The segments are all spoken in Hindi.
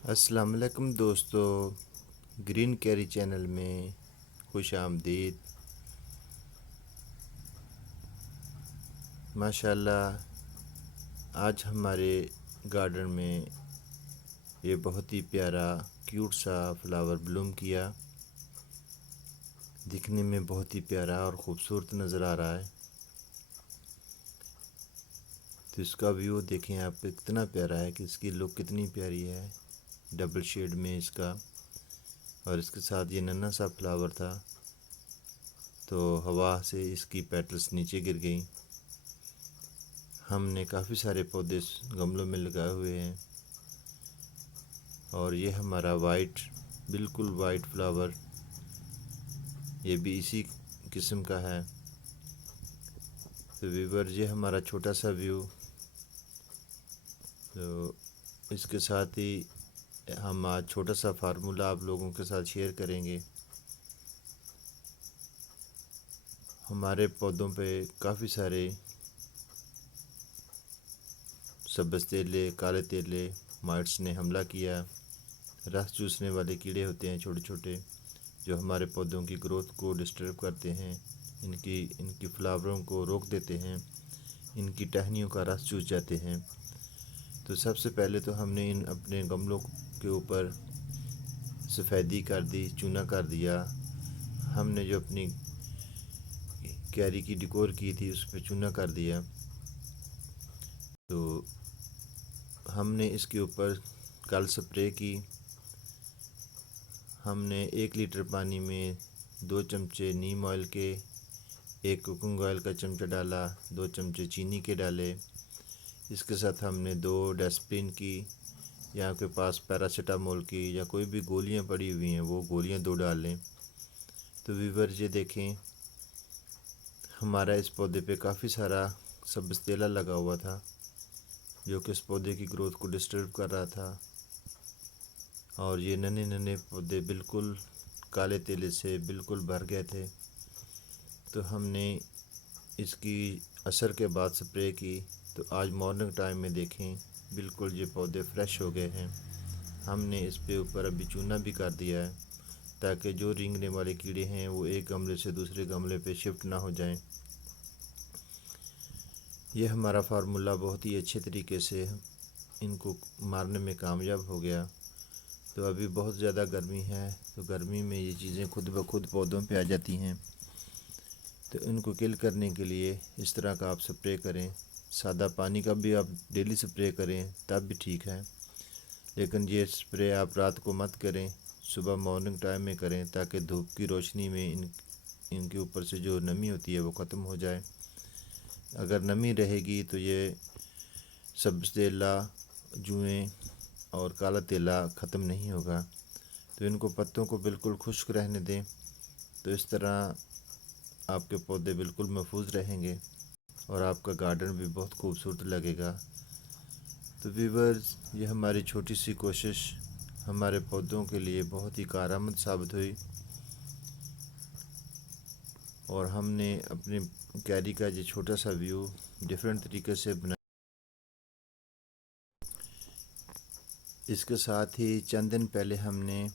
अस्सलाम वालेकुम दोस्तों, ग्रीन कैरी चैनल में खुश आमदीद। माशाल्लाह आज हमारे गार्डन में ये बहुत ही प्यारा क्यूट सा फ्लावर ब्लूम किया। दिखने में बहुत ही प्यारा और ख़ूबसूरत नज़र आ रहा है। तो इसका व्यू देखें आप, कितना प्यारा है कि इसकी लुक कितनी प्यारी है, डबल शेड में इसका। और इसके साथ ये नन्हा सा फ्लावर था, तो हवा से इसकी पेटल्स नीचे गिर गई। हमने काफ़ी सारे पौधे गमलों में लगाए हुए हैं और ये हमारा बिल्कुल वाइट फ्लावर, ये भी इसी किस्म का है। तो व्यूअर, ये हमारा छोटा सा व्यू, तो इसके साथ ही हम आज छोटा सा फार्मूला आप लोगों के साथ शेयर करेंगे। हमारे पौधों पे काफ़ी सारे सब्ज़ तेले, काले तेले माइट्स ने हमला किया। रस चूसने वाले कीड़े होते हैं छोटे छोटे, जो हमारे पौधों की ग्रोथ को डिस्टर्ब करते हैं, इनकी फ्लावरों को रोक देते हैं, इनकी टहनियों का रस चूस जाते हैं। तो सबसे पहले तो हमने इन अपने गमलों के ऊपर सफ़ेदी कर दी, चूना कर दिया। हमने जो अपनी कैरी की डिकोर की थी उस पर चूना कर दिया। तो हमने इसके ऊपर कल स्प्रे की। हमने 1 लीटर पानी में 2 चमचे नीम ऑयल के, 1 कुकिंग ऑयल का चमचा डाला, 2 चमचे चीनी के डाले। इसके साथ हमने 2 डेस्प्रिन की, या आपके पास पैरासीटामोल की या कोई भी गोलियां पड़ी हुई हैं वो गोलियां 2 डाल लें। तो व्यूअर, ये देखें, हमारा इस पौधे पे काफ़ी सारा सब्ज़ तेला लगा हुआ था, जो कि इस पौधे की ग्रोथ को डिस्टर्ब कर रहा था। और ये नन्हे नन्हे पौधे बिल्कुल काले तेले से बिल्कुल भर गए थे। तो हमने इसकी असर के बाद स्प्रे की, तो आज मॉर्निंग टाइम में देखें बिल्कुल ये पौधे फ्रेश हो गए हैं। हमने इस पे ऊपर अभी चूना भी कर दिया है, ताकि जो रेंगने वाले कीड़े हैं वो एक गमले से दूसरे गमले पे शिफ्ट ना हो जाएं। ये हमारा फार्मूला बहुत ही अच्छे तरीके से इनको मारने में कामयाब हो गया। तो अभी बहुत ज़्यादा गर्मी है, तो गर्मी में ये चीज़ें खुद ब खुद पौधों पे आ जाती हैं। तो इनको किल करने के लिए इस तरह का आप स्प्रे करें। सादा पानी का भी आप डेली स्प्रे करें तब भी ठीक है, लेकिन ये स्प्रे आप रात को मत करें, सुबह मॉर्निंग टाइम में करें, ताकि धूप की रोशनी में इनके ऊपर से जो नमी होती है वो ख़त्म हो जाए। अगर नमी रहेगी तो ये सब्ज़ तेला, जुएँ और काला तेला ख़त्म नहीं होगा। तो इनको पत्तों को बिल्कुल खुश्क रहने दें, तो इस तरह आपके पौधे बिल्कुल महफूज रहेंगे और आपका गार्डन भी बहुत खूबसूरत लगेगा। तो व्यूअर्स, ये हमारी छोटी सी कोशिश हमारे पौधों के लिए बहुत ही कारआमद साबित हुई, और हमने अपने कैरी का ये छोटा सा व्यू डिफरेंट तरीके से बना। इसके साथ ही चंद दिन पहले हमने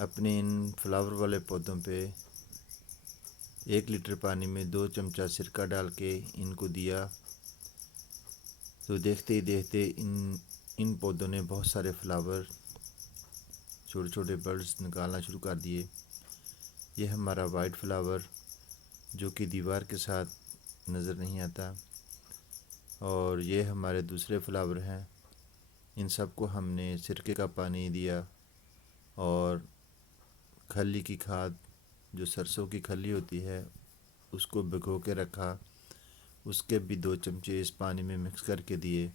अपने इन फ्लावर वाले पौधों पे 1 लीटर पानी में 2 चमचा सिरका डाल के इनको दिया। तो देखते ही देखते इन पौधों ने बहुत सारे फ्लावर, छोटे छोटे बर्ड्स निकालना शुरू कर दिए। ये हमारा वाइट फ्लावर, जो कि दीवार के साथ नज़र नहीं आता, और ये हमारे दूसरे फ्लावर हैं। इन सब को हमने सिरके का पानी दिया और खली की खाद, जो सरसों की खली होती है, उसको भिगो के रखा, उसके भी 2 चमचे इस पानी में मिक्स करके दिए।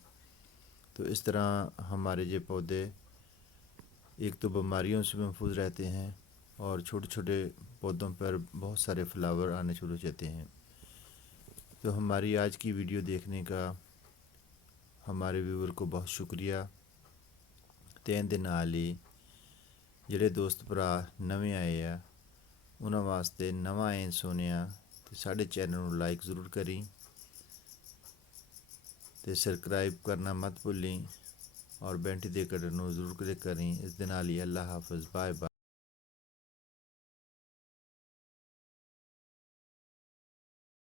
तो इस तरह हमारे ये पौधे एक तो बीमारियों से महफूज रहते हैं, और छोटे छोटे पौधों पर बहुत सारे फ्लावर आने शुरू हो जाते हैं। तो हमारी आज की वीडियो देखने का हमारे व्यूवर को बहुत शुक्रिया। तहे दिल नाल ही ਜਿਹੜੇ ਦੋਸਤ ਭਰਾ ਨਵੇਂ ਆਏ ਆ ਉਹਨਾਂ ਵਾਸਤੇ ਨਵਾਂ ਐ ਸੁਣਿਆ, ਤੇ ਸਾਡੇ ਚੈਨਲ ਨੂੰ ਲਾਈਕ ਜ਼ਰੂਰ ਕਰੀ ਤੇ ਸਬਸਕ੍ਰਾਈਬ ਕਰਨਾ ਮਤ ਭੁੱਲੀ, ਔਰ ਬੈਂਟੀ ਦੇ ਘੰਟੇ ਨੂੰ ਜ਼ਰੂਰ ਕਲਿੱਕ ਕਰੀ। ਇਸ ਦੇ ਨਾਲ ਹੀ ਅੱਲਾ ਹਾਫਿਜ਼, ਬਾਏ ਬਾਏ।